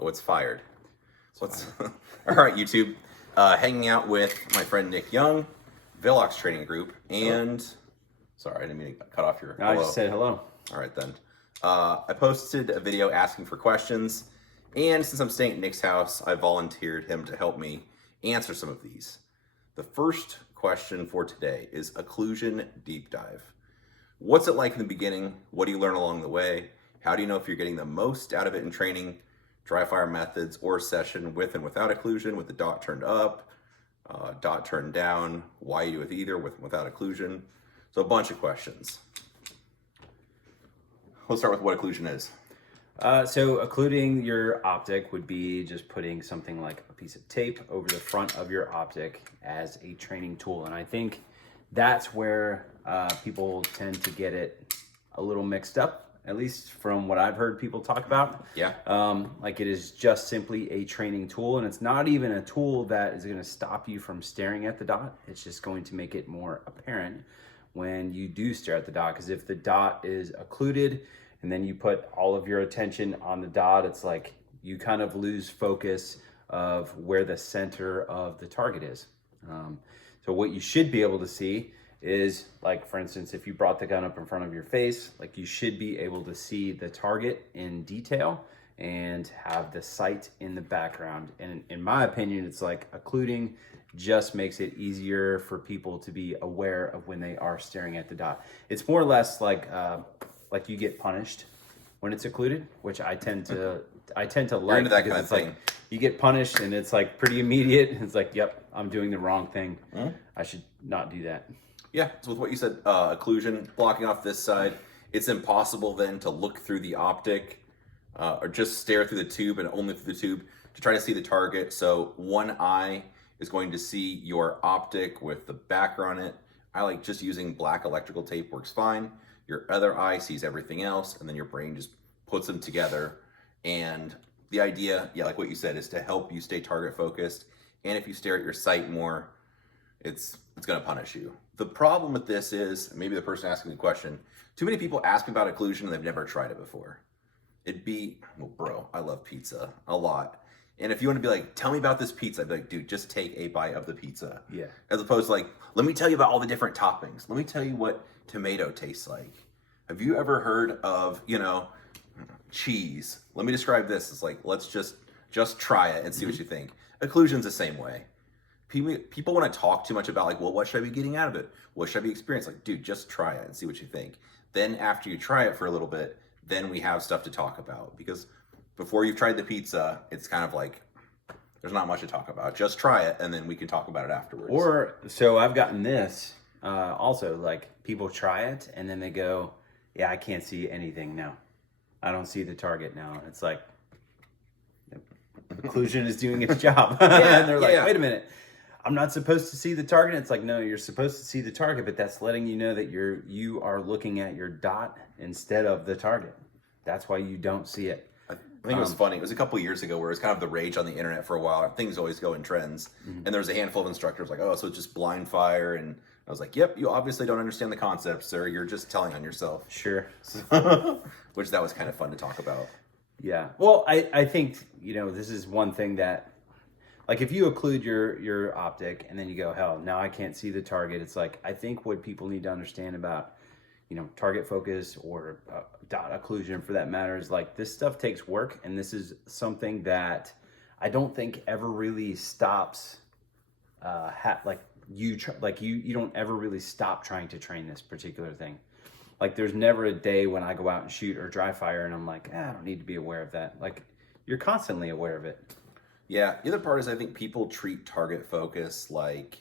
Oh, it's fired. So all right, YouTube. Hanging out with my friend Nick Young, Velox Training Group, and sorry, I didn't mean to cut off your hello. I just said hello. All right, then. I posted a video asking for questions, and since I'm staying at Nick's house, I volunteered him to help me answer some of these. The first question for today is Occlusion Deep Dive. What's it like in the beginning? What do you learn along the way? How do you know if you're getting the most out of it in training, dry fire methods, or session with and without occlusion, with the dot turned up, dot turned down, why you do with either, with and without occlusion? So a bunch of questions. Let's start with what occlusion is. So occluding your optic would be just putting something like a piece of tape over the front of your optic as a training tool. And I think that's where people tend to get it a little mixed up, at least from what I've heard people talk about. Yeah. Like it is just simply a training tool, and it's not even a tool that is going to stop you from staring at the dot. It's just going to make it more apparent when you do stare at the dot, because if the dot is occluded and then you put all of your attention on the dot, it's like you kind of lose focus of where the center of the target is. So what you should be able to see is, like, for instance, if you brought the gun up in front of your face, like you should be able to see the target in detail and have the sight in the background. And in my opinion, it's like occluding just makes it easier for people to be aware of when they are staring at the dot. It's more or less like you get punished when it's occluded, which I tend to like, that because kind of it's thing. like you get punished and it's like pretty immediate. It's like, yep, I'm doing the wrong thing. I should not do that. Yeah, so with what you said, occlusion, blocking off this side, it's impossible then to look through the optic or just stare through the tube and only through the tube to try to see the target. So one eye is going to see your optic with the backer on it. I like just using black electrical tape, works fine. Your other eye sees everything else, and then your brain just puts them together. And the idea, yeah, like what you said, is to help you stay target focused. And if you stare at your sight more, it's going to punish you. The problem with this is, maybe the person asking the question, too many people ask me about occlusion and they've never tried it before. It'd be, well, bro, I love pizza a lot. And if you want to be like, tell me about this pizza, I'd be like, dude, just take a bite of the pizza. Yeah. As opposed to like, let me tell you about all the different toppings. Let me tell you what tomato tastes like. Have you ever heard of, cheese? Let me describe this. It's like, let's just try it and see what you think. Occlusion's the same way. People want to talk too much about like, well, what should I be getting out of it? What should I be experiencing? Like, dude, just try it and see what you think. Then after you try it for a little bit, then we have stuff to talk about. Because before you've tried the pizza, it's kind of like, there's not much to talk about. Just try it, and then we can talk about it afterwards. Or, so I've gotten this also, like people try it and then they go, yeah, I can't see anything now. I don't see the target now. It's like, occlusion is doing its job. And they're like, wait a minute, I'm not supposed to see the target. It's like, no, you're supposed to see the target, but that's letting you know that you are looking at your dot instead of the target. That's why you don't see it. I think it was funny. It was a couple of years ago where it was kind of the rage on the internet for a while. Things always go in trends. And there was a handful of instructors like, oh, so it's just blind fire. And I was like, yep, you obviously don't understand the concept, sir. You're just telling on yourself. Sure. Which that was kind of fun to talk about. Yeah. Well, I think, this is one thing that, like, if you occlude your optic and then you go, hell, now I can't see the target. It's like, I think what people need to understand about, target focus or dot occlusion for that matter is like, this stuff takes work. And this is something that I don't think ever really stops, you don't ever really stop trying to train this particular thing. Like, there's never a day when I go out and shoot or dry fire and I'm like, I don't need to be aware of that. Like, you're constantly aware of it. Yeah. The other part is I think people treat target focus like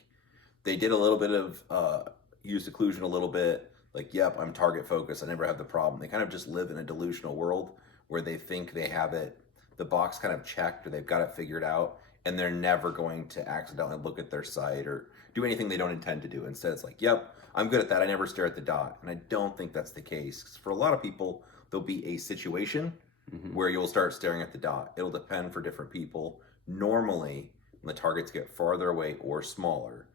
they did a little bit of used occlusion a little bit. Like, yep, I'm target focused. I never have the problem. They kind of just live in a delusional world where they think they have it, the box kind of checked, or they've got it figured out, and they're never going to accidentally look at their sight or do anything they don't intend to do. Instead, it's like, yep, I'm good at that. I never stare at the dot. And I don't think that's the case. 'Cause for a lot of people, there'll be a situation where you'll start staring at the dot. It'll depend for different people. Normally, when the targets get farther away or smaller,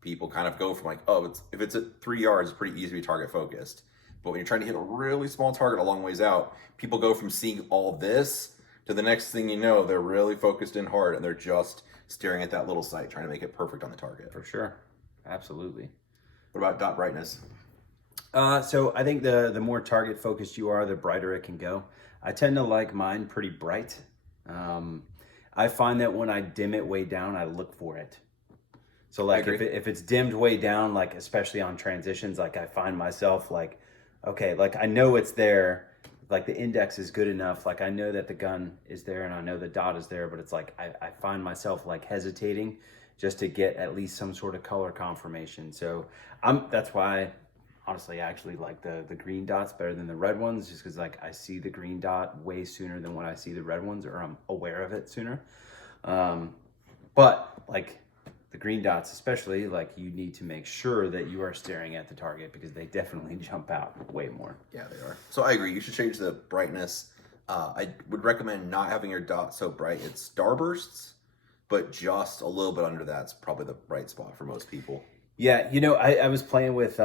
people kind of go from like, oh, if it's at 3 yards, it's pretty easy to be target focused. But when you're trying to hit a really small target a long ways out, people go from seeing all this to the next thing you know, they're really focused in hard and they're just staring at that little sight, trying to make it perfect on the target. For sure. Absolutely. What about dot brightness? So I think the more target focused you are, the brighter it can go. I tend to like mine pretty bright. I find that when I dim it way down, I look for it. So like if it's dimmed way down, like especially on transitions, like I find myself like, okay, like I know it's there, like the index is good enough, like I know that the gun is there and I know the dot is there, but it's like I find myself like hesitating just to get at least some sort of color confirmation. So that's why honestly I actually like the green dots better than the red ones, just because like I see the green dot way sooner than when I see the red ones, or I'm aware of it sooner. But like the green dots especially, like you need to make sure that you are staring at the target because they definitely jump out way more. Yeah, they are. So I agree. You should change the brightness. I would recommend not having your dot so bright. It's starbursts, but just a little bit under that's probably the bright spot for most people. Yeah, you know, I was playing with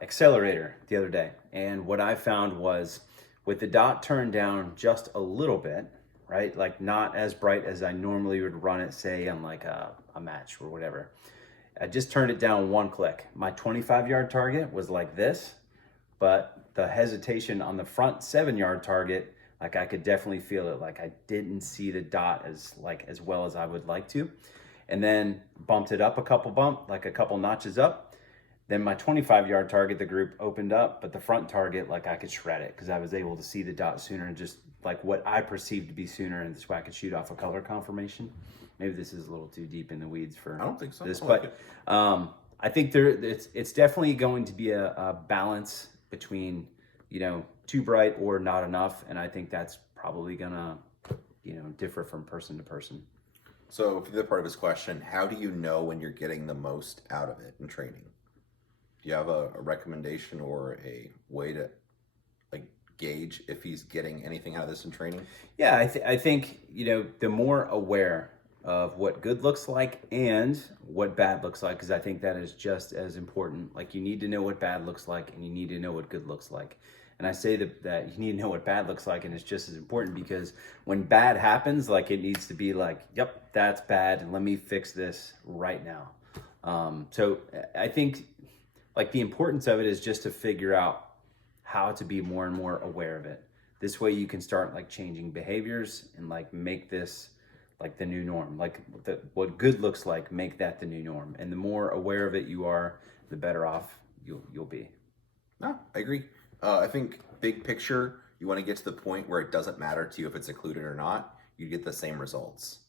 Accelerator the other day, and what I found was with the dot turned down just a little bit, right? Like not as bright as I normally would run it, say on like a match or whatever. I just turned it down one click. My 25-yard target was like this, but the hesitation on the front 7-yard target, like I could definitely feel it. Like I didn't see the dot as well as I would like to. And then bumped it up a couple notches up. Then my 25-yard target, the group opened up, but the front target, like I could shred it because I was able to see the dot sooner and just like what I perceived to be sooner, and this way I could shoot off a color confirmation. Maybe this is a little too deep in the weeds for I don't think so. this, but I think it's definitely going to be a balance between, you know, too bright or not enough, and I think that's probably gonna, you know, differ from person to person. So for the other part of his question, how do you know when you're getting the most out of it in training? Do you have a recommendation or a way to like gauge if he's getting anything out of this in training? Yeah, I think, you know, the more aware of what good looks like and what bad looks like, because I think that is just as important. Like you need to know what bad looks like and you need to know what good looks like. And I say that you need to know what bad looks like, and it's just as important because when bad happens, like it needs to be like, yep, that's bad, and let me fix this right now. So I think like the importance of it is just to figure out how to be more and more aware of it. This way you can start like changing behaviors and like make this like the new norm. Like what good looks like, make that the new norm. And the more aware of it you are, the better off you'll be. No, I agree. I think big picture, you want to get to the point where it doesn't matter to you if it's occluded or not. You get the same results.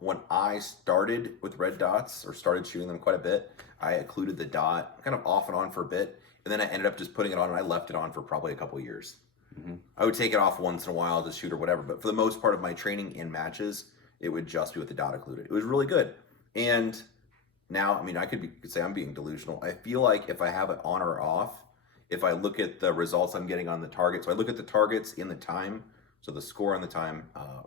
When I started with red dots or started shooting them quite a bit, I occluded the dot kind of off and on for a bit, and then I ended up just putting it on, and I left it on for probably a couple of years. Mm-hmm. I would take it off once in a while to shoot or whatever, but for the most part of my training in matches, it would just be with the dot occluded. It was really good. And now, I mean, I could say I'm being delusional. I feel like if I have it on or off, if I look at the results I'm getting on the target, so I look at the targets in the time, so the score on the time,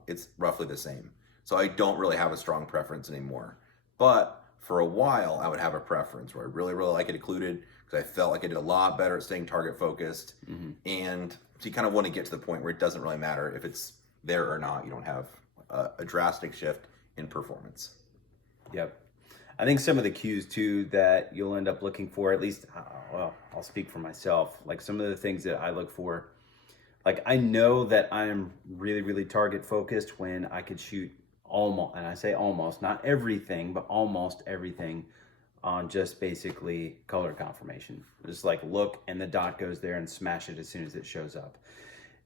it's roughly the same. So I don't really have a strong preference anymore. But for a while, I would have a preference where I really, really like it occluded because I felt like I did a lot better at staying target focused. Mm-hmm. And so you kind of want to get to the point where it doesn't really matter if it's there or not. You don't have a drastic shift in performance. Yep. I think some of the cues too that you'll end up looking for, at least, well, I'll speak for myself. Like some of the things that I look for, like I know that I'm really, really target focused when I could shoot almost, and I say almost, not everything, but almost everything on just basically color confirmation. Just like look and the dot goes there and smash it as soon as it shows up.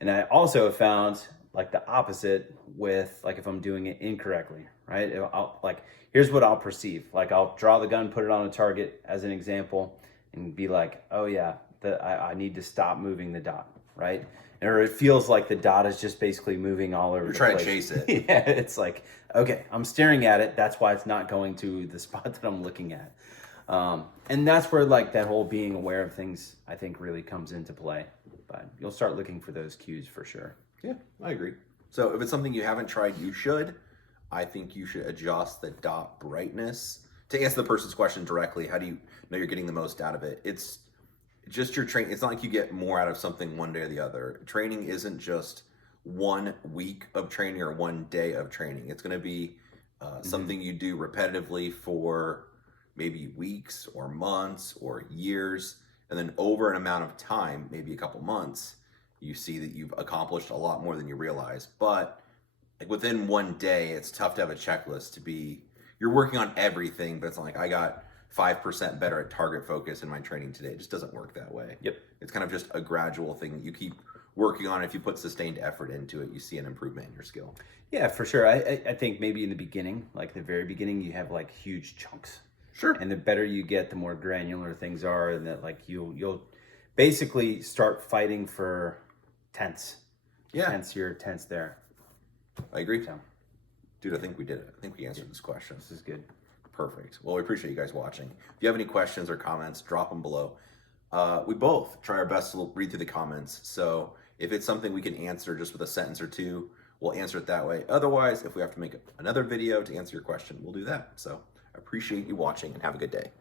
And I also found like the opposite with like if I'm doing it incorrectly, right? Like here's what I'll perceive. Like I'll draw the gun, put it on a target as an example, and be like, oh yeah, I need to stop moving the dot, right? Or it feels like the dot is just basically moving all over the place. You're trying to chase it. Yeah, it's like, okay, I'm staring at it. That's why it's not going to the spot that I'm looking at. And that's where like that whole being aware of things, I think, really comes into play. But you'll start looking for those cues for sure. Yeah, I agree. So if it's something you haven't tried, you should. I think you should adjust the dot brightness. To answer the person's question directly, how do you know you're getting the most out of it? It's just your training. It's not like you get more out of something one day or the other. Training isn't just 1 week of training or 1 day of training. It's going to be something you do repetitively for maybe weeks or months or years. And then over an amount of time, maybe a couple months, you see that you've accomplished a lot more than you realize. But like within 1 day, it's tough to have a checklist to be, you're working on everything, but it's not like I got 5% better at target focus in my training today. It just doesn't work that way. Yep. It's kind of just a gradual thing that you keep working on. If you put sustained effort into it, you see an improvement in your skill. Yeah, for sure. I think maybe in the beginning, like the very beginning, you have like huge chunks. Sure. And the better you get, the more granular things are, and that like you'll basically start fighting for tenths. Yeah. Tenths here, tenths there. I agree. So, dude, I think we did it. I think we answered this question. this is good. Perfect. Well, we appreciate you guys watching. If you have any questions or comments, drop them below. We both try our best to read through the comments. So if it's something we can answer just with a sentence or two, we'll answer it that way. Otherwise, if we have to make another video to answer your question, we'll do that. So I appreciate you watching and have a good day.